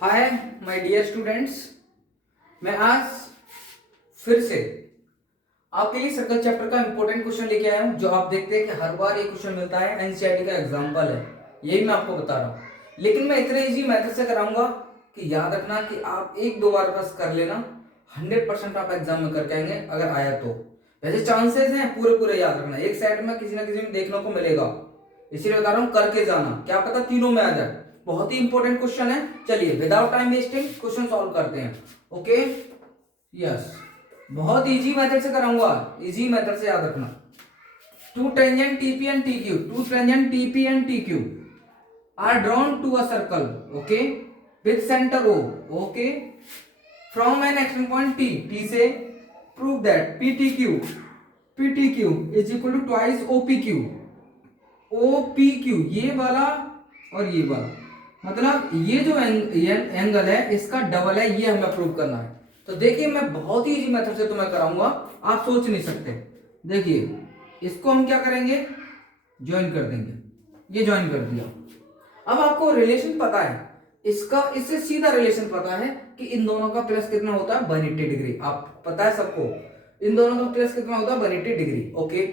Hi my dear students, मैं आज फिर से आपके लिए सर्कल चैप्टर का इंपॉर्टेंट क्वेश्चन लेके आया हूं। जो आप देखते हैं कि हर बार ये क्वेश्चन मिलता है, एनसीईआरटी का एग्जांपल है, यही मैं आपको बता रहा हूं। लेकिन मैं इतने इजी मेथड से कराऊंगा कि याद रखना कि आप एक दो बार बस कर लेना, 100% आप एग्जाम में करके आएंगे अगर आया तो। वैसे चांसेस हैं, पूरे पूरे याद रखना, एक साइड में किसी ना किसी में देखने को मिलेगा, इसीलिए बता रहा हूं करके जाना, क्या पता तीनों में आ जाए। बहुत ही इंपॉर्टेंट क्वेश्चन है। चलिए without time wasting question solve करते हैं। ओके, यस, बहुत इजी मेथड से कराऊंगा, इजी मेथड से याद रखना। Two tangent TP and TQ, two tangent TP and TQ are drawn to a circle, okay, with centre O, okay, from an action point T, T से prove that P T Q is equal to twice O P Q, O P Q, ये वाला और ये वाला, मतलब ये जो angle है इसका डबल है, ये हमें प्रूव करना है। तो देखिए मैं बहुत ही इजी मेथड से तुम्हें कराऊंगा, आप सोच नहीं सकते। देखिए इसको हम क्या करेंगे, ज्वाइन कर देंगे, ये ज्वाइन कर दिया। अब आपको रिलेशन पता है इसका, इससे सीधा रिलेशन पता है कि इन दोनों का प्लस कितना होता है, 180 डिग्री। आप पता है सबको इन दोनों का प्लस कितना होता है, 180 डिग्री। ओके,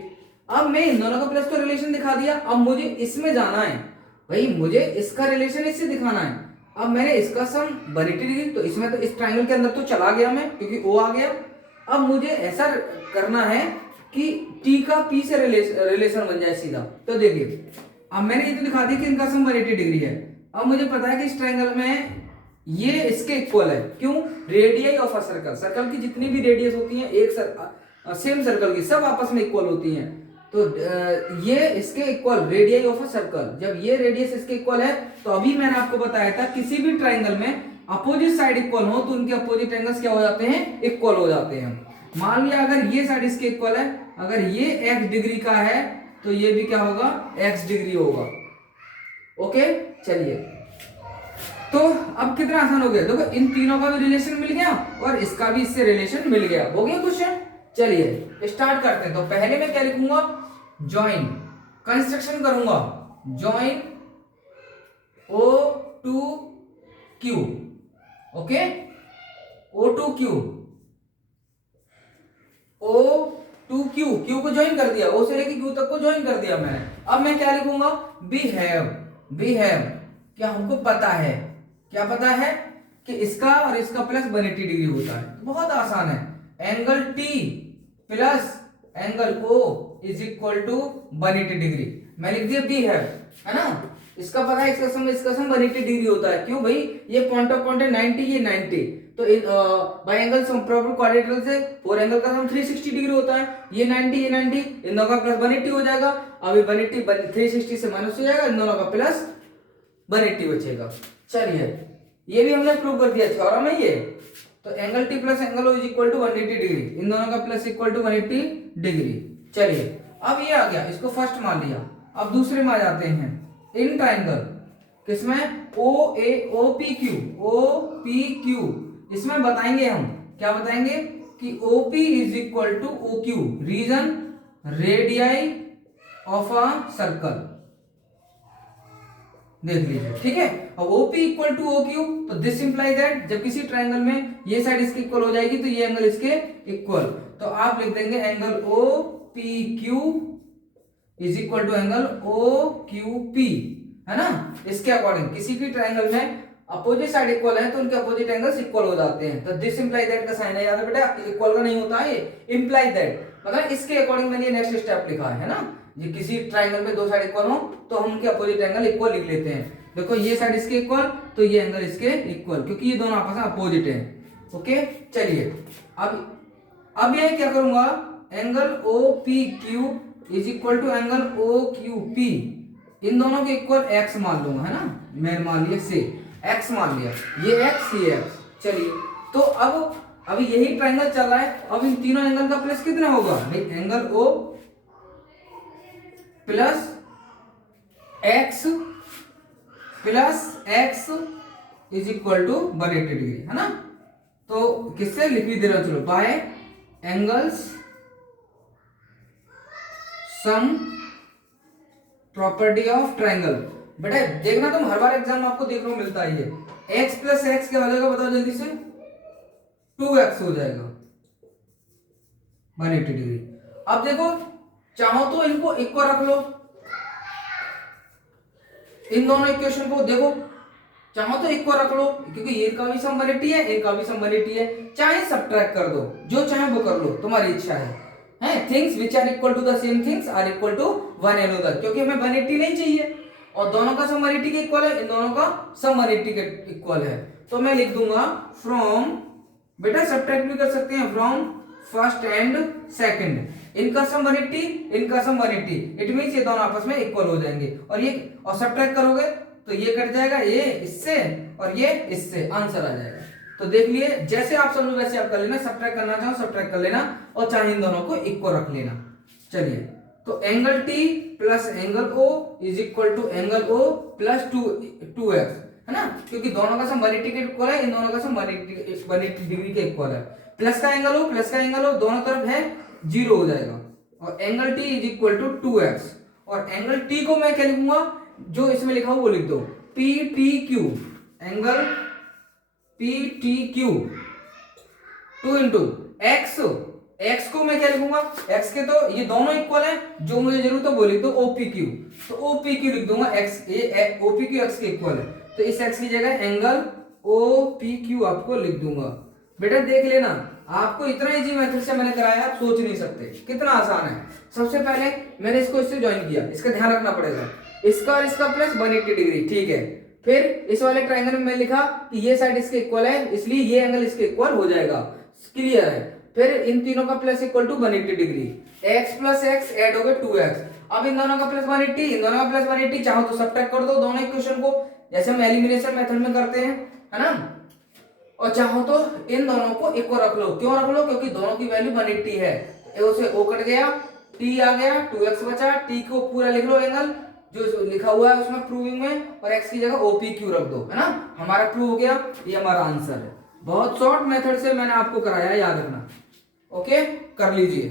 अब मैं इन दोनों का प्लस तो रिलेशन दिखा दिया, अब मुझे इसमें जाना है भाई, मुझे इसका रिलेशन इससे दिखाना है। अब मैंने इसका सम 180 डिग्री, तो इसमें तो इस ट्राइंगल के अंदर तो चला गया मैं, क्योंकि ओ आ गया। अब मुझे ऐसा करना है कि टी का पी से रिलेशन बन जाए सीधा। तो देखिए अब मैंने ये तो दिखा दिया कि इनका सम 180 डिग्री है। अब मुझे पता है कि इस ट्राइंगल में ये इसके इक्वल है। क्यों? Radius of a circle, circle की जितनी भी रेडियस होती हैं एक सेम सर्कल की सब आपस में इक्वल होती हैं। तो ये इसके equal, radius of a circle, जब ये रेडियस इसके इक्वल है तो अभी मैंने आपको बताया था किसी भी ट्राइंगल में अपोजिट साइड इक्वल हो तो उनके अपोजिट एंगल्स क्या हो जाते हैं, इक्वल हो जाते हैं। मान लिया अगर ये साइड इसके इक्वल है, अगर ये x डिग्री का है तो ये भी क्या होगा, x डिग्री होगा। ओके, चलिए तो अब कितना आसान हो गया, देखो इन तीनों का भी रिलेशन मिल गया और इसका भी इससे रिलेशन मिल गया, हो गया क्वेश्चन। चलिए स्टार्ट करते हैं। तो पहले मैं क्या लिखूंगा, ज्वाइन, कंस्ट्रक्शन करूंगा, join O to Q, okay, O to Q, O to Q, Q को ज्वाइन कर दिया, ओ से लेके क्यू तक को ज्वाइन कर दिया मैंने। अब मैं क्या लिखूंगा, बी हैव, क्या हमको पता है, क्या पता है कि इसका और इसका प्लस 180 डिग्री होता है। तो बहुत आसान है, angle T plus angle O is equal to 180 degree. मैं लिख दिया बी है ना, इसका पता है, इसका सम 180 डिग्री होता है। क्यों भाई, ये पॉइंट ऑफ पॉइंट है 90, ये 90, तो bye angle sum proper quadrilateral से फोर एंगल का सम 360 डिग्री होता है। ये 90, ये 90, इन दोनों का प्लस 180 हो जाएगा। अब ये 180 360 से माइनस हो जाएगा, इन दोनों का प्लस 180 बचेगा। चलिए ये भी हमने प्रूव कर दिया, थ्योरम है ये। तो angle T plus angle O is equal to 180 degree, इन दोनों का प्लस इक्वल टू 180 डिग्री। चलिए अब ये आ गया, इसको फर्स्ट मान लिया। अब दूसरे में आ जाते हैं, इन ट्राइंगल किसमें, O A O P Q, O P Q, इसमें बताएंगे हम, क्या बताएंगे कि OP is equal to O Q, reason radii of a circle, देख लीजिए, ठीक है। अब OP equal to O Q, तो दिस इंप्लाई दैट जब किसी ट्राइंगल में ये साइड इसके इक्वल हो जाएगी तो ये एंगल इसके इक्वल, तो आप लिख देंगे angle OPQ is equal to angle OQP, है ना। इसके अकॉर्डिंग किसी भी ट्राइंगल में अपोजिट साइड इक्वल है तो उनके अपोजिट एंगल्स इक्वल हो जाते हैं। तो दिस इंप्लाई दैट का साइन है, याद है बेटा, इक्वल का नहीं होता है, ये इंप्लाई दैट, मतलब इसके अकॉर्डिंग मैंने ये नेक्स्ट स्टेप लिखा है ना। ये किसी ट्राइंगल में दो साइड इक्वल हो तो हम उनके अपोजिट एंगल इक्वल लिख लेते हैं। देखो ये साइड इसके इक्वल तो ये एंगल इसके इक्वल, क्योंकि ये दोनों आपस में अपोजिट है। ओके, चलिए अब ये क्या करूंगा, angle OPQ is equal to angle OQP, इन दोनों के इक्वल x मान लूंगा, है ना, मैंने मान लिया से x मान लिया, ये x ये x। चलिए तो अब अभी यही ट्राइंगल चल रहा है, अब इन तीनों एंगल का प्लस कितना होगा भाई, angle O plus x is equal to 180 degree, है ना। तो किससे लिख भी दे रहा हूं, चलो, by angles sum property of triangle, बेटा देखना तुम हर बार एग्जाम में आपको देखने को मिलता ही है। x प्लस एक्स क्या हो जाएगा बताओ जल्दी से, 2x हो जाएगा 180 डिग्री। अब देखो चाहो तो इनको इक्वल रख लो, इन दोनों इक्वेशन को देखो, चाहो तो इक्वल रख लो क्योंकि ये का भी सम 180 है, इनका भी सम 180 है, चाहे सब्ट्रैक्ट कर दो, जो चाहे वो कर लो, तुम्हारी इच्छा है। Things which are equal to the same things are equal to one another, क्योंकि हमें 180 नहीं चाहिए और दोनों का सम 180 के इक्वल है, इन दोनों का सम 180 के इक्वल है। तो मैं लिख दूंगा फ्रॉम, बेटा सब्ट्रैक्ट भी कर सकते हैं, फ्रॉम फर्स्ट एंड सेकंड, इनका सम 180, इनका सम 180, इट मींस ये दोनों आपस में इक्वल हो जाएंगे। और सब्ट्रैक्ट करोगे तो ये कट जाएगा, ये इससे और ये इससे, आंसर आ जाएगा। तो देख लिए, जैसे आप समझो वैसे आप कर लेना, सब्ट्रैक्ट करना चाहो सब्ट्रैक्ट कर लेना और चाहे इन दोनों को इक्वल रख लेना। चलिए, तो angle T plus angle O is equal to angle O plus 2x, है ना, क्योंकि दोनों का सम 180 के इक्वल है, इन दोनों का सम 180 डिग्री के इक्वल है। प्लस का एंगल O दोनों तरफ है 0 हो जाएगा, और angle T is equal to 2x, और एंगल T को मैं क्या लिखूंगा, जो इसमें लिखा हो वो लिख दो, PTQ, angle PTQ 2 into x को मैं क्या लिखूंगा, x के तो ये दोनों इक्वल है, जो मुझे जरूरत है वो लिख दो OPQ, तो OPQ लिख दूंगा, OPQ x के इक्वल है, तो इस x की जगह एंगल OPQ आपको लिख दूंगा। बेटा देख लेना, आपको इतना इजी मेथड से मैंने कराया, आप सोच नहीं सकते कितना आसान है। सबसे पहले मैंने इसको इससे ज्वाइन किया, इसका ध्यान रखना पड़ेगा, इसका और इसका प्लस 180 डिग्री, ठीक है। फिर इस वाले ट्रायंगल में मैं लिखा कि ये साइड इसके इक्वल है, इसलिए ये एंगल इसके इक्वल हो जाएगा, क्लियर है। फिर इन तीनों का plus equal to 180 degree, x plus x add हो गए 2x, अब इन दोनों का प्लस 180, इन दोनों का प्लस 180, चाहो तो सब्ट्रैक्ट कर दो दोनों इक्वेशन को, जैसे हम एलिमिनेशन मेथड में करते हैं, है ना, और चाहो तो इन दोनों को इक्वल रख लो। क्यों रख लो, क्योंकि दोनों की वैल्यू 180 है, ए से ओ कट गया, t आ गया, 2x बचा, t को पूरा लिख लो एंगल जो लिखा हुआ है उसमें प्रूविंग में, और x की जगह OPQ रख दो, है ना, हमारा प्रूव हो गया, ये हमारा आंसर है। बहुत शॉर्ट मेथड से मैंने आपको कराया, याद रखना, ओके, कर लीजिए।